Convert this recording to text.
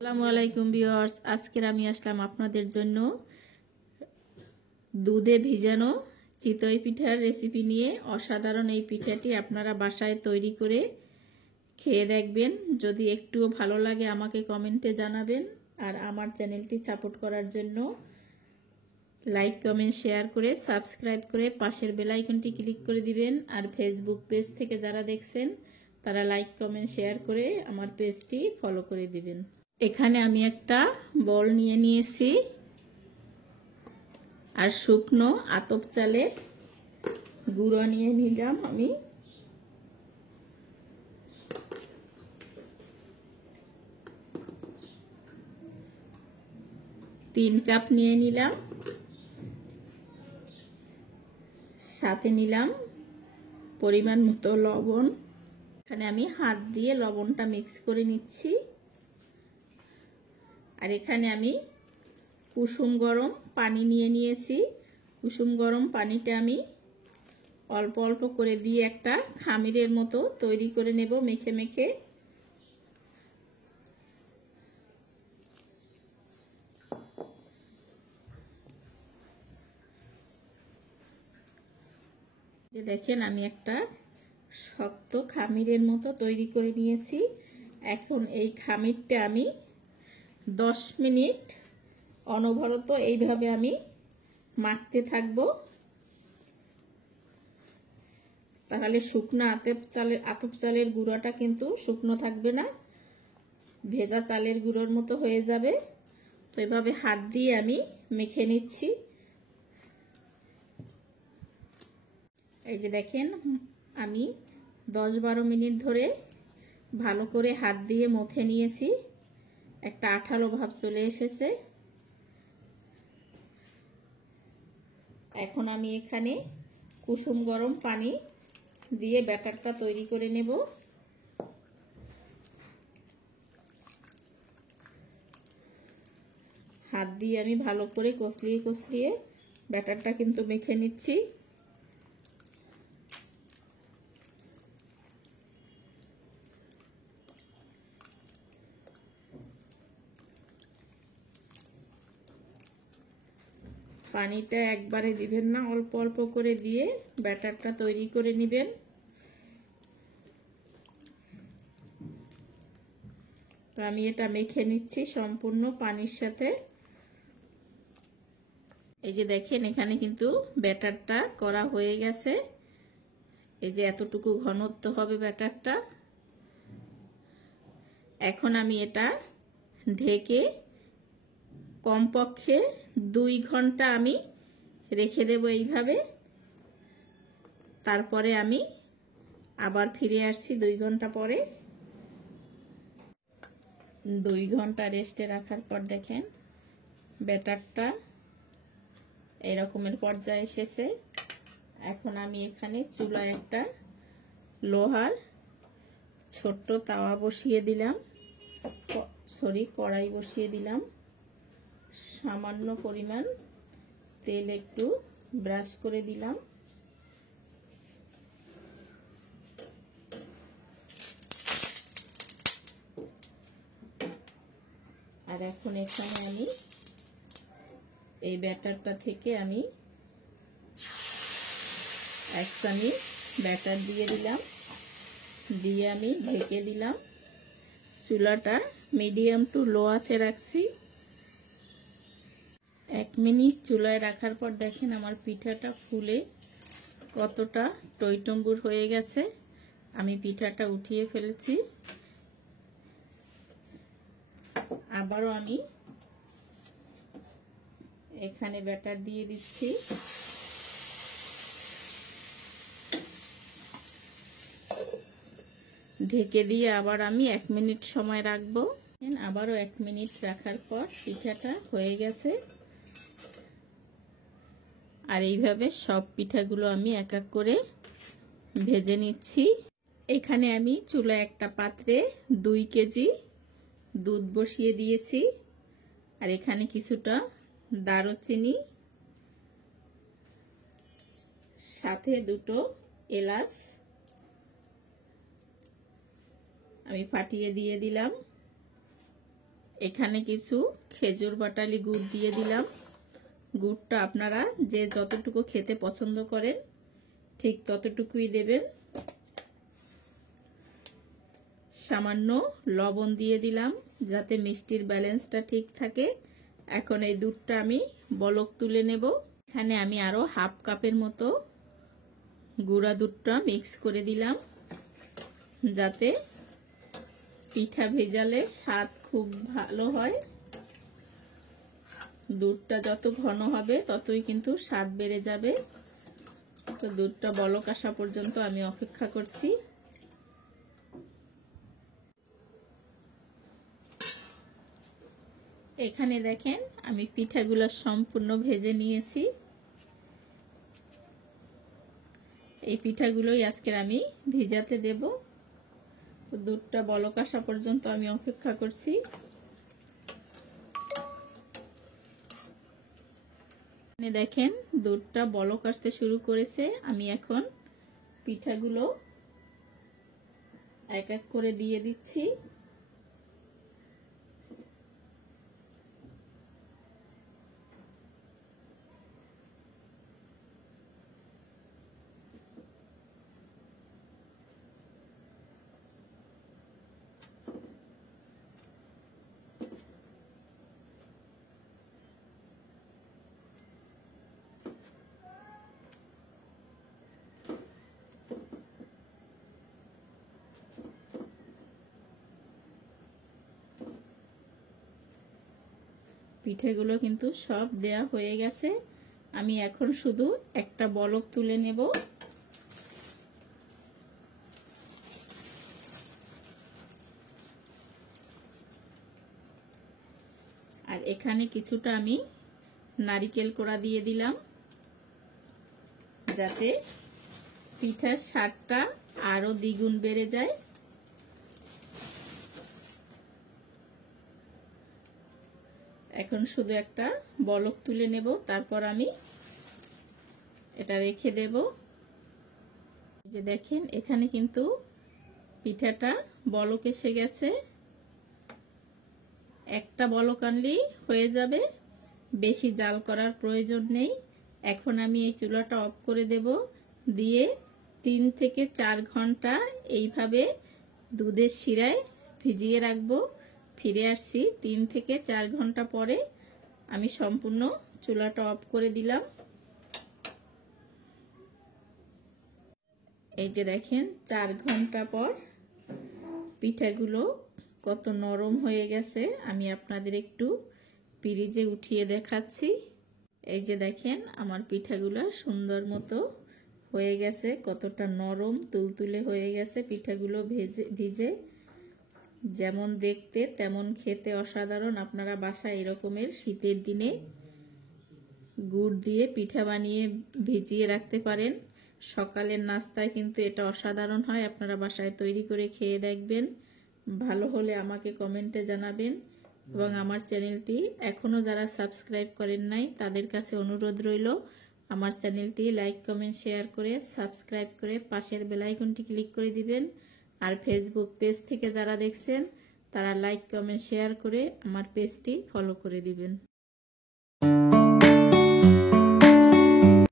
আসসালামু আলাইকুম ভিউয়ার্স, আজকের আমি আসলাম আপনাদের জন্য দুধে ভিজানো চিতই পিঠার রেসিপি নিয়ে। অসাধারণ এই পিঠাটি আপনারা বাসায় তৈরি করে খেয়ে দেখবেন। যদি একটুও ভালো লাগে আমাকে কমেন্টে জানাবেন, আর আমার চ্যানেলটি সাপোর্ট করার জন্য লাইক কমেন্ট শেয়ার করে সাবস্ক্রাইব করে পাশের বেল আইকনটি ক্লিক করে দিবেন। আর ফেসবুক পেজ থেকে যারা দেখছেন তারা লাইক কমেন্ট শেয়ার করে আমার পেজটি ফলো করে দিবেন। এখানে আমি একটা বল নিয়ে নিয়েছি আর শুকনো আতপ চালের গুঁড়ো নিয়ে নিলাম। আমি 3 কাপ নিয়ে নিলাম। সাথে নিলাম পরিমাণ মতো লবণ। এখানে আমি হাত দিয়ে লবণটা মিক্স করে নিচ্ছি। আর এখানে আমি কুসুম গরম পানি নিয়ে নিয়েছি। কুসুম গরম পানিটা আমি অল্প অল্প করে দিয়ে একটা খামিরের মতো তৈরি করে নেব, মেখে মেখে। যে দেখেন আমি একটা শক্ত খামিরের মতো তৈরি করে নিয়েছি। এখন এই খামিরটা আমি 10 মিনিট অনবরত এইভাবে আমি মাখতে থাকবো। তাহলে শুকনো আতপ চালের গুঁড়োটা কিন্তু শুকনো থাকবে না, ভেজা চালের গুঁড়োর মতো হয়ে যাবে। তো এভাবে হাত দিয়ে আমি মেখে নিচ্ছি। এই যে দেখেন আমি 10-12 মিনিট ধরে ভালো করে হাত দিয়ে মথে নিয়েছি। একটা আঠালো ভাব চলে এসেছে। এখন আমি এখানে কুসুম গরম পানি দিয়ে ব্যাটারটা তৈরি করে নেব। হাত দিয়ে আমি ভালো করে কষলিয়ে কষলিয়ে ব্যাটারটা কিন্তু মেখে নিচ্ছি। পানিটা একবারে দিবেন না, অল্প অল্প করে দিয়ে ব্যাটারটা তৈরি করে নেবেন। তো আমি এটা মেখে নিচ্ছি সম্পূর্ণ পানির সাথে। এই যে দেখেন এখানে কিন্তু ব্যাটারটা করা হয়ে গেছে। এই যে এতটুকু ঘনত্ব হবে ব্যাটারটা। এখন আমি এটা ঢেকে কমপক্ষে 2 ঘন্টা আমি রেখে দেব এইভাবে। তারপরে আমি আবার ফিরে আসছি 2 ঘন্টা পরে। 2 ঘন্টা রেস্টে রাখার পর দেখেন ব্যাটারটা এরকমের পর্যায়ে এসেছে। এখন আমি এখানে চুলায় একটা লোহার ছোট্ট তাওয়া বসিয়ে দিলাম, কড়াই বসিয়ে দিলাম। সামান্য পরিমাণ তেল একটু ব্রাশ করে দিলাম। আর এখন এখানে আমি এই ব্যাটারটা থেকে আমি 1 চামচ ব্যাটার দিয়ে দিলাম, দিয়ে আমি ঢেকে দিলাম। চুলাটা মিডিয়াম টু লো আঁচে রাখছি। 1 মিনিট চুলায় রাখার পর দেখেন আমার পিঠাটা ফুলে কতটা টইটুম্বুর হয়ে গেছে। আমি পিঠাটা উঠিয়ে ফেলেছি। আবারও আমি এখানে ব্যাটার দিয়ে দিচ্ছি। ঢেকে দিয়ে আবার আমি 1 মিনিট সময় রাখবো। আবারও 1 মিনিট রাখার পর পিঠাটা হয়ে গেছে। আর এইভাবে সব পিঠাগুলো আমি এক এক করে ভেজে নিচ্ছি। এখানে আমি চুলায় একটা পাত্রে 2 কেজি দুধ বসিয়ে দিয়েছি। আর এখানে কিছুটা দারুচিনি, সাথে 2টো এলাচ আমি ফাটিয়ে দিয়ে দিলাম। এখানে কিছু খেজুর বাটালি গুড় দিয়ে দিলাম। গুড়টা আপনারা যে যতটুকু খেতে পছন্দ করেন ঠিক ততটুকুই দেবেন। সামান্য লবণ দিয়ে দিলাম যাতে মিষ্টির ব্যালেন্সটা ঠিক থাকে। এখন এই দুধটা আমি বলক তুলে নেব। এখানে আমি আরো হাফ কাপের মতো গুঁড়া দুধটা মিক্স করে দিলাম যাতে পিঠা ভেজালে স্বাদ খুব ভালো হয়। দুধটা যত ঘন হবে ততই কিন্তু স্বাদ বেড়ে যাবে। তো দুধটা বলক আসা পর্যন্ত আমি অপেক্ষা করছি। এখানে দেখেন আমি পিঠাগুলো সম্পূর্ণ ভেজে নিয়েছি। এই পিঠাগুলোই আজকের আমি ভিজাতে দেব। তো দুধটা বলক আসা পর্যন্ত আমি অপেক্ষা করছি। দেখেন দুধটা বলক আসতে শুরু করেছে। আমি এখন পিঠাগুলো এক এক করে দিয়ে দিচ্ছি। পিঠেগুলো কিন্তু সব দেয়া হয়ে গেছে। আমি এখন শুধু একটা বলক তুলে নেব। আর এখানে কিছুটা আমি নারিকেল কোড়া দিয়ে দিলাম যাতে পিঠার স্বাদটা আরো দ্বিগুণ বেড়ে যায়। এখন শুধু একটা বলক তুলে নেব, তারপর আমি এটা রেখে দেব। যে দেখেন এখানে কিন্তু পিঠাটা বলক এসে গেছে। একটা বলক আনলেই হয়ে যাবে, বেশি জাল করার প্রয়োজন নেই। এখন আমি এই চুলাটা অফ করে দেব, দিয়ে 3 থেকে 4 ঘন্টা এইভাবে দুধের শিরায় ভিজিয়ে রাখবো। ফিরে আসছি 3 থেকে 4 ঘন্টা পরে। আমি সম্পূর্ণ চুলাটা অফ করে দিলাম। এই যে দেখেন 4 ঘন্টা পর পিঠাগুলো কত নরম হয়ে গেছে। আমি আপনাদের একটু পিরিজে উঠিয়ে দেখাচ্ছি। এই যে দেখেন আমার পিঠাগুলো সুন্দর মতো হয়ে গেছে, কতটা নরম তুলতুলে হয়ে গেছে। পিঠাগুলো ভিজে যেমন দেখতে তেমন খেতে অসাধারণ। আপনারা বাসায় এরকমের শীতের দিনে গুড় দিয়ে পিঠা বানিয়ে ভিজিয়ে রাখতে পারেন। সকালের নাস্তায় কিন্তু এটা অসাধারণ হয়। আপনারা বাসায় তৈরি করে খেয়ে দেখবেন। ভালো হলে আমাকে কমেন্টে জানাবেন। এবং আমার চ্যানেলটি এখনো যারা সাবস্ক্রাইব করেন নাই তাদের কাছে অনুরোধ রইল আমার চ্যানেলটি লাইক কমেন্ট শেয়ার করে সাবস্ক্রাইব করে পাশের বেল আইকনটি ক্লিক করে দিবেন। আর ফেসবুক পেজ থেকে যারা দেখছেন তারা লাইক কমেন্ট শেয়ার করে আমার পেজটি ফলো করে দিবেন।